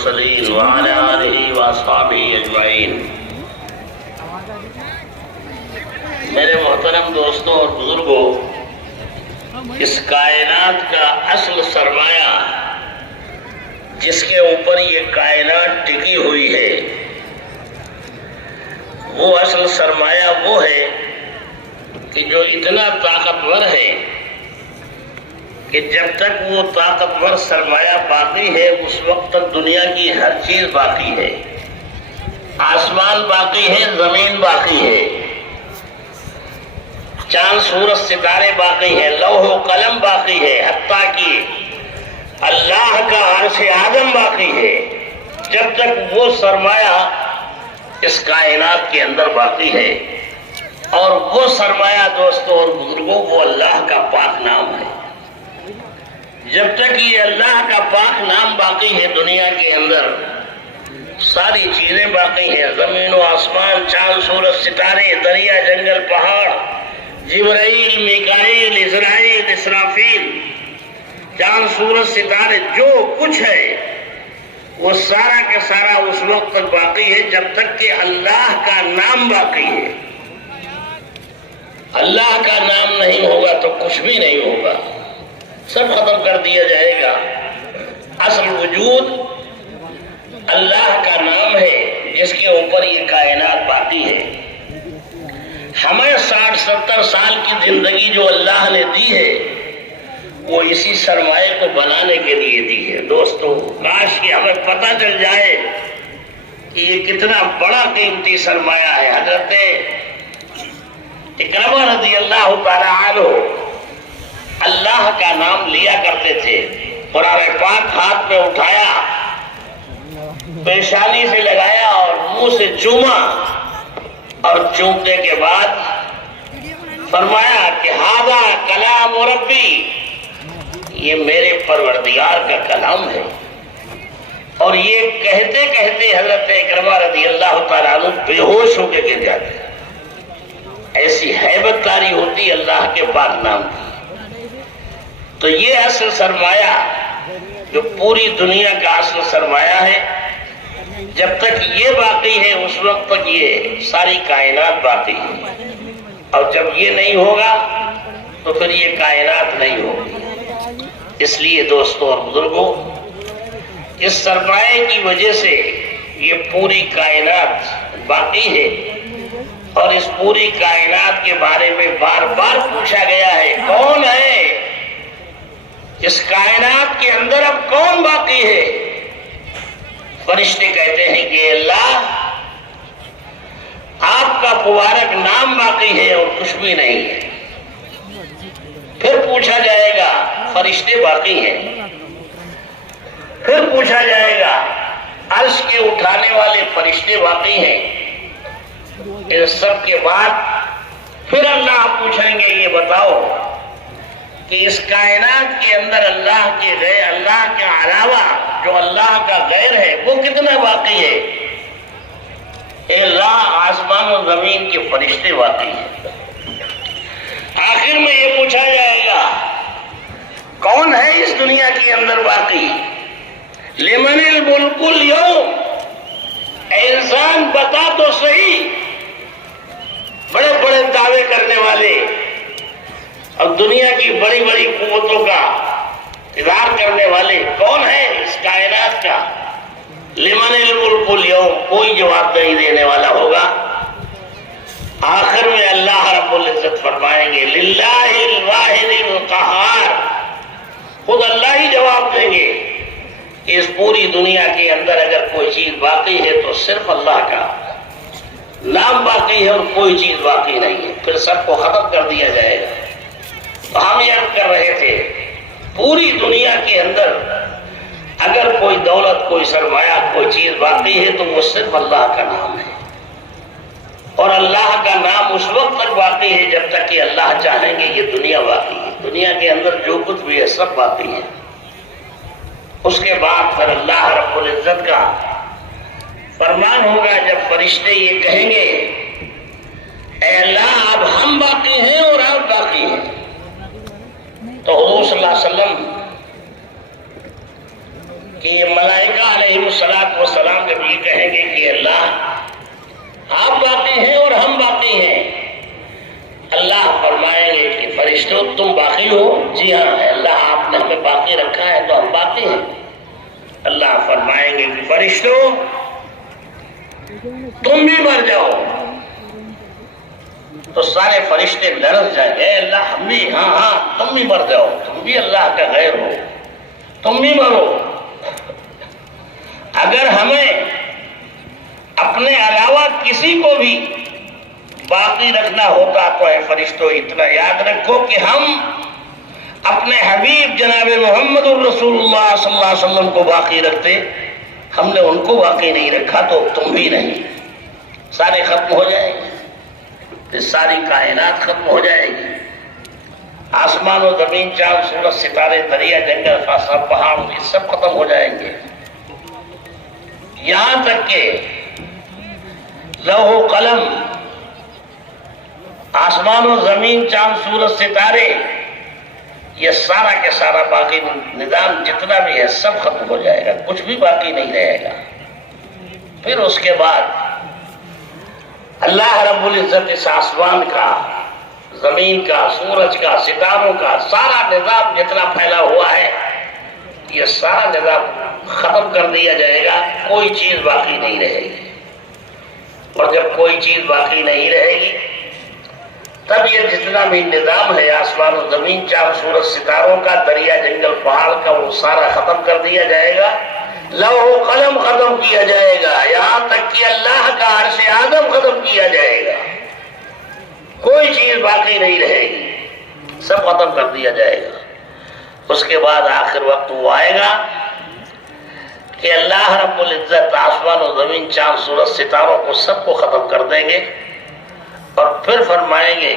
المرسلين وعلى آله وأصحابه أجمعين۔ میرے محترم دوستوں اور بزرگوں، اس کائنات کا اصل سرمایہ جس کے اوپر یہ کائنات ٹکی ہوئی ہے، وہ اصل سرمایہ وہ ہے کہ جو اتنا طاقتور ہے کہ جب تک وہ طاقتور سرمایہ باقی ہے اس وقت تک دنیا کی ہر چیز باقی ہے۔ آسمان باقی ہے، زمین باقی ہے، چاند سورج ستارے باقی ہیں، لوح و قلم باقی ہے، حتیٰ کہ اللہ کا عرش اعظم باقی ہے۔ جب تک وہ سرمایہ اس کائنات کے اندر باقی ہے، اور وہ سرمایہ دوستوں اور بزرگوں وہ اللہ کا پاک نام ہے۔ جب تک یہ اللہ کا پاک نام باقی ہے دنیا کے اندر ساری چیزیں باقی ہیں، زمین و آسمان، چاند سورج ستارے، دریا جنگل پہاڑ، جبرائیل، میکائیل، اسرائیل، اسرافیل، چاند سورج ستارے، جو کچھ ہے وہ سارا کا سارا اس وقت تک باقی ہے جب تک کہ اللہ کا نام باقی ہے۔ اللہ کا نام نہیں ہوگا تو کچھ بھی نہیں ہوگا، سب ختم کر دیا جائے گا۔ اصل وجود اللہ کا نام ہے جس کے اوپر یہ کائنات باقی ہے۔ ہمیں 60-70 سال کی زندگی جو اللہ نے دی ہے وہ اسی سرمایہ کو بنانے کے لیے دی ہے۔ دوستو، کاش کہ ہمیں پتہ چل جائے کہ یہ کتنا بڑا قیمتی سرمایہ ہے۔ حضرت اکرمہ رضی اللہ تعالیٰ عنہ اللہ کا نام لیا کرتے تھے، قرآن پاک ہاتھ میں اٹھایا، پیشانی سے لگایا اور منہ سے چوما، اور چومنے کے بعد فرمایا کہ ھذا کلام ربی، یہ میرے پروردگار کا کلام ہے۔ اور یہ کہتے کہتے حضرت اکرمہ رضی اللہ تعالیٰ عنہ بے ہوش ہو کے گر جاتے۔ ایسی ہیبت کاری ہوتی اللہ کے پاک نام کی۔ تو یہ اصل سرمایہ جو پوری دنیا کا اصل سرمایہ ہے، جب تک یہ باقی ہے اس وقت تک یہ ساری کائنات باقی ہے، اور جب یہ نہیں ہوگا تو پھر یہ کائنات نہیں ہوگی۔ اس لیے دوستوں اور بزرگوں، اس سرمایہ کی وجہ سے یہ پوری کائنات باقی ہے، اور اس پوری کائنات کے بارے میں بار بار پوچھا گیا ہے کون ہے اس کائنات کے اندر، اب کون باقی ہے؟ فرشتے کہتے ہیں کہ اللہ، آپ کا مبارک نام باقی ہے اور کچھ بھی نہیں ہے۔ پھر پوچھا جائے گا، فرشتے باقی ہیں۔ پھر پوچھا جائے گا، عرش کے اٹھانے والے فرشتے باقی ہیں۔ ان سب کے بعد پھر اللہ پوچھیں گے یہ بتاؤ کہ اس کائنات کے اندر اللہ کے غیر، اللہ کے علاوہ جو اللہ کا غیر ہے وہ کتنا باقی ہے؟ اے اللہ، آسمان و زمین کے فرشتے باقی ہیں۔ آخر میں یہ پوچھا جائے گا کون ہے اس دنیا کے اندر باقی؟ لمن الملک اليوم، اے انسان بتا تو صحیح، بڑے بڑے دعوے کرنے والے اور دنیا کی بڑی بڑی قوتوں کا اظہار کرنے والے کون ہے اس کائنات کا؟ لمن الملک اليوم، کوئی جواب نہیں دینے والا ہوگا۔ آخر میں اللہ رب العزت فرمائیں گے للہ الواحد القہار، خود اللہ ہی جواب دیں گے کہ اس پوری دنیا کے اندر اگر کوئی چیز باقی ہے تو صرف اللہ کا نام باقی ہے اور کوئی چیز باقی نہیں ہے۔ پھر سب کو ختم کر دیا جائے گا۔ تو ہم یہ کر رہے تھے، پوری دنیا کے اندر اگر کوئی دولت، کوئی سرمایہ، کوئی چیز باقی ہے تو وہ صرف اللہ کا نام ہے، اور اللہ کا نام اس وقت تک باقی ہے جب تک کہ اللہ چاہیں گے یہ دنیا باقی ہے۔ دنیا کے اندر جو کچھ بھی ہے سب باقی ہے۔ اس کے بعد پھر اللہ رب العزت کا فرمان ہوگا جب فرشتے یہ کہیں گے اے اللہ اب ہم باقی ہیں اور آپ باقی ہیں، تو حضور صلی اللہ علیہ وسلم کہ یہ ملائکہ علیہ آپ باقی ہیں اور ہم باقی ہیں۔ اللہ فرمائیں گے کہ فرشتوں تم باقی ہو؟ جی ہاں اللہ آپ نے ہمیں باقی رکھا ہے تو ہم باقی ہیں۔ اللہ فرمائیں گے کہ فرشتوں تم بھی مر جاؤ، تو سارے فرشتے لرز جائیں گے، اللہ ہم بھی، ہاں ہاں تم بھی مر جاؤ، تم بھی اللہ کا غیر ہو، تم بھی مرو۔ اگر ہمیں اپنے علاوہ کسی کو بھی باقی رکھنا ہوتا تو اے فرشتوں اتنا یاد رکھو کہ ہم اپنے حبیب جناب محمد الرسول اللہ صلی اللہ علیہ وسلم کو باقی رکھتے، ہم نے ان کو باقی نہیں رکھا تو تم بھی نہیں، سارے ختم ہو جائیں گے، ساری کائنات ختم ہو جائے گی، آسمان و زمین، چاند سورج ستارے دریا جنگل سب پہاڑ یہ سب ختم ہو جائیں گے، یہاں تک کہ لوح و قلم، آسمان و زمین، چاند سورج ستارے، یہ سارا کے سارا باقی نظام جتنا بھی ہے سب ختم ہو جائے گا، کچھ بھی باقی نہیں رہے گا۔ پھر اس کے بعد اللہ رب العزت اس آسمان کا، زمین کا، سورج کا، ستاروں کا سارا نظام جتنا پھیلا ہوا ہے یہ سارا نظام ختم کر دیا جائے گا، کوئی چیز باقی نہیں رہے گی۔ اور جب کوئی چیز باقی نہیں رہے گی تب یہ جتنا بھی نظام ہے آسمان و زمین، چاند سورج ستاروں کا، دریا جنگل پہاڑ کا، وہ سارا ختم کر دیا جائے گا، لوح و قلم ختم کیا جائے گا، یہاں تک کہ اللہ کا عرش اعظم ختم کیا جائے گا، کوئی چیز باقی نہیں رہے گی، سب ختم کر دیا جائے گا۔ اس کے بعد آخر وقت وہ آئے گا کہ اللہ رب العزت آسمان و زمین، چاند سورج ستاروں کو سب کو ختم کر دیں گے، اور پھر فرمائیں گے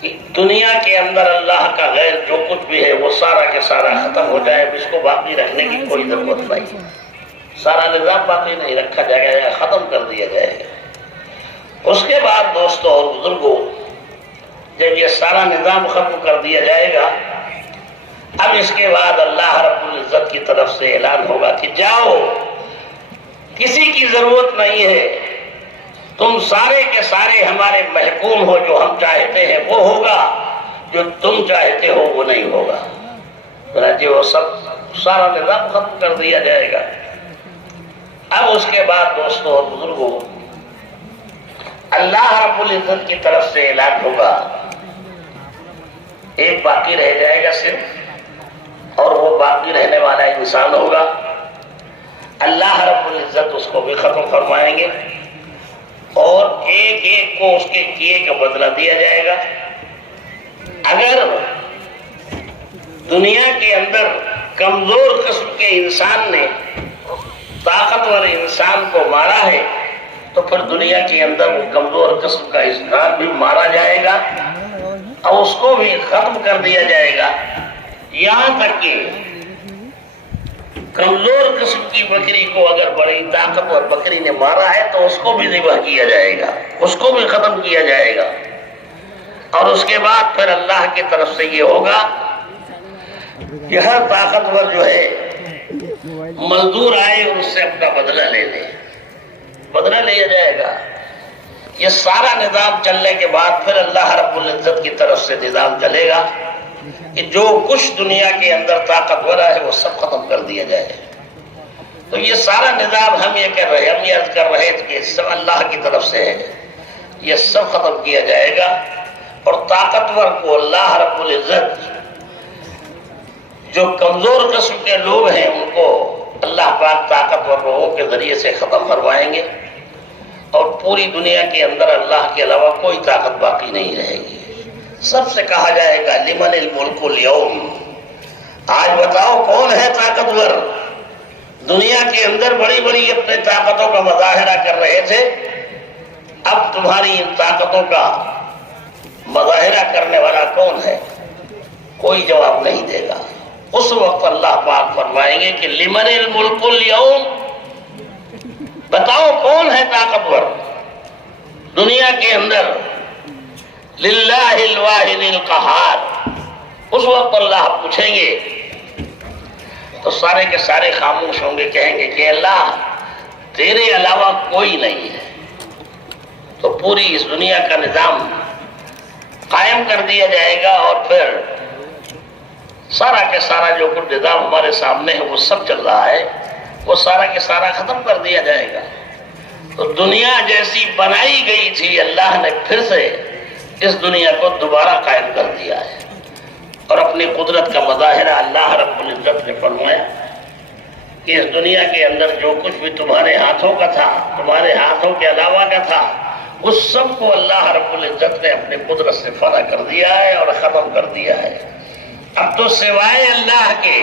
کہ دنیا کے اندر اللہ کا غیر جو کچھ بھی ہے وہ سارا کے سارا ختم ہو جائے، اس کو باقی رکھنے کی کوئی ضرورت نہیں، سارا نظام باقی نہیں رکھا جائے گا، ختم کر دیا جائے گا۔ اس کے بعد دوستوں اور بزرگوں جب یہ سارا نظام ختم کر دیا جائے گا، اب اس کے بعد اللہ رب العزت کی طرف سے اعلان ہوگا کہ جاؤ، کسی کی ضرورت نہیں ہے، تم سارے کے سارے ہمارے محکوم ہو، جو ہم چاہتے ہیں وہ ہوگا، جو تم چاہتے ہو وہ نہیں ہوگا۔ چنانچہ وہ سب سارا نظام ختم کر دیا جائے گا۔ اب اس کے بعد دوستوں اور بزرگوں اللہ رب العزت کی طرف سے اعلان ہوگا، ایک باقی رہ جائے گا صرف، اور وہ باقی رہنے والا انسان ہوگا۔ اللہ رب العزت اس کو بھی ختم فرمائیں گے اور ایک ایک کو اس کے کیے کا بدلہ دیا جائے گا۔ اگر دنیا کے اندر کمزور قسم کے انسان نے طاقتور انسان کو مارا ہے تو پھر دنیا کے اندر وہ کمزور قسم کا انسان بھی مارا جائے گا اور اس کو بھی ختم کر دیا جائے گا، یہاں تک کہ کمزور قسم کی بکری کو اگر بڑی طاقتور بکری نے مارا ہے تو اس کو بھی ذبح کیا جائے گا، اس کو بھی ختم کیا جائے گا۔ اور اس کے بعد پھر اللہ کی طرف سے یہ ہوگا کہ ہر طاقتور جو ہے مزدور آئے اور اس سے اپنا بدلہ لے لے، بدلہ لیا جائے گا۔ یہ سارا نظام چلنے کے بعد پھر اللہ رب العزت کی طرف سے نظام چلے گا کہ جو کچھ دنیا کے اندر طاقتور ہے وہ سب ختم کر دیا جائے۔ تو یہ سارا نظام ہم یہ کر رہے، ہم یہ عرض کر رہے کہ سب اللہ کی طرف سے ہے، یہ سب ختم کیا جائے گا، اور طاقتور کو اللہ رب العزت جو کمزور قسم کے لوگ ہیں ان کو اللہ پاک طاقتور لوگوں کے ذریعے سے ختم فرمائیں گے، اور پوری دنیا کے اندر اللہ کے علاوہ کوئی طاقت باقی نہیں رہے گی۔ سب سے کہا جائے گا لمن الملک اليوم، آج بتاؤ کون ہے طاقتور؟ دنیا کے اندر بڑی بڑی اپنے طاقتوں کا مظاہرہ کر رہے تھے، اب تمہاری ان طاقتوں کا مظاہرہ کرنے والا کون ہے؟ کوئی جواب نہیں دے گا۔ اس وقت اللہ پاک فرمائیں گے کہ لمن الملک اليوم، بتاؤ کون ہے طاقتور دنیا کے اندر؟ للہ الواحد القہار۔ اس وقت اللہ پوچھیں گے تو سارے کے سارے خاموش ہوں گے، کہیں گے کہ اللہ تیرے علاوہ کوئی نہیں ہے، تو پوری اس دنیا کا نظام قائم کر دیا جائے گا، اور پھر سارا کے سارا جو کچھ نظام ہمارے سامنے ہے وہ سب چل رہا ہے، وہ سارا کے سارا ختم کر دیا جائے گا۔ تو دنیا جیسی بنائی گئی تھی، اللہ نے پھر سے اس دنیا کو دوبارہ قائم کر دیا ہے، اور اپنی قدرت کا مظاہرہ اللہ رب العزت نے فرمایا کہ اس دنیا کے اندر جو کچھ بھی تمہارے ہاتھوں کا تھا، تمہارے ہاتھوں کے علاوہ کا تھا، اس سب کو اللہ رب العزت نے اپنی قدرت سے فنا کر دیا ہے اور ختم کر دیا ہے۔ اب تو سوائے اللہ کے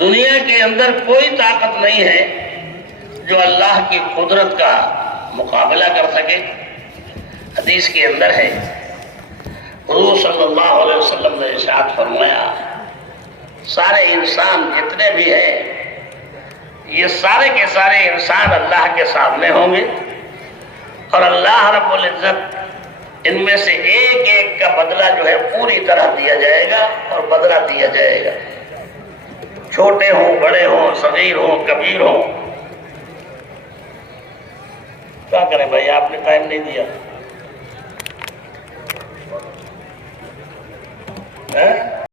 دنیا کے اندر کوئی طاقت نہیں ہے جو اللہ کی قدرت کا مقابلہ کر سکے۔ حدیث کے اندر ہے، حضور صلی اللہ علیہ وسلم نے ارشاد فرمایا، سارے انسان جتنے بھی ہیں، یہ سارے کے سارے انسان اللہ کے سامنے ہوں گے، اور اللہ رب العزت ان میں سے ایک ایک کا بدلہ جو ہے پوری طرح دیا جائے گا، اور بدلہ دیا جائے گا، چھوٹے ہوں، بڑے ہوں، صغیر ہوں، کبیر ہوں۔ کیا کریں بھائی، آپ نے ٹائم نہیں دیا ہے؟